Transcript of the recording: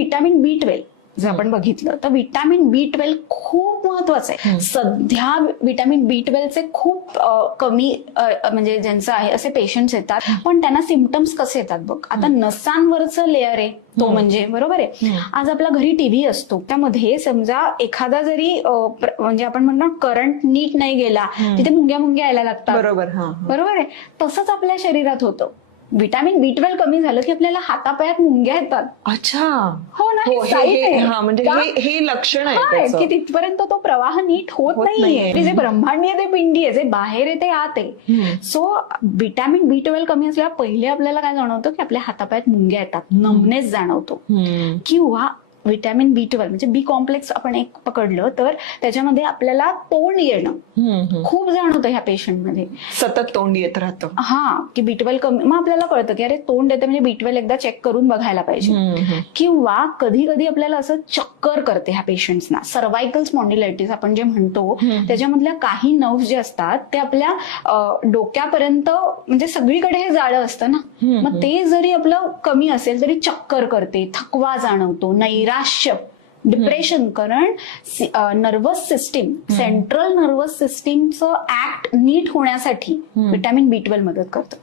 Vitamin B12 जर आपण बघितलं तर विटॅमिन B12 खूप महत्वाचं आहे. सध्या विटॅमिन B12चे खूप कमी म्हणजे ज्यांचं आहे असे पेशंट्स येतात, पण त्यांना सिम्पटम्स कसे येतात बघ. आता नसांवरचं लेअर आहे तो म्हणजे बरोबर आहे. आज आपल्या घरी टीव्ही असतो, त्यामध्ये समजा एखादा जरी म्हणजे आपण म्हणतो करंट नीट नाही गेला, तिथे मुंग्या मुंग्या यायला लागतात. बरोबर आहे. तसंच आपल्या शरीरात होतं. विटॅमिन B12 कमी झालं की आपल्याला हातापायात मुंग्या येतात. अच्छा. हो ना. म्हणजे हे लक्षण आहे की तिथपर्यंत तो प्रवाह नीट होत नाहीये. जे ब्रह्मांड आहे ते पिंडी आहे, जे बाहेर आहे ते आत आहे. सो विटॅमिन B12 कमी असल्यावर पहिले आपल्याला काय जाणवतं की आपल्या हातापायात मुंग्या येतात, नमनेस जाणवतो. किंवा विटॅमिन B12 म्हणजे बी कॉम्प्लेक्स आपण एक पकडलं तर त्याच्यामध्ये आपल्याला तोंड येणं खूप जाणवतं ह्या पेशंटमध्ये. सतत तोंड येत राहतं. की B12 कमी. मग आपल्याला कळतं की अरे तोंड येतं म्हणजे B12 एकदा चेक करून बघायला पाहिजे. किंवा कधी कधी आपल्याला असं चक्कर करते ह्या पेशंट्सना. सर्वायकल स्पॉन्डिलायटिस आपण जे म्हणतो त्याच्यामधल्या काही नर्व्ह जे असतात ते आपल्या डोक्यापर्यंत म्हणजे सगळीकडे हे जाळं असतं ना. मग ते जरी आपलं कमी असेल तरी चक्कर करते, थकवा जाणवतो, नैराश्य, डिप्रेशन. कारण नर्वस सिस्टीम, सेंट्रल नर्वस सिस्टीमचं ऍक्ट नीट होण्यासाठी विटॅमिन B12 मदत करतं.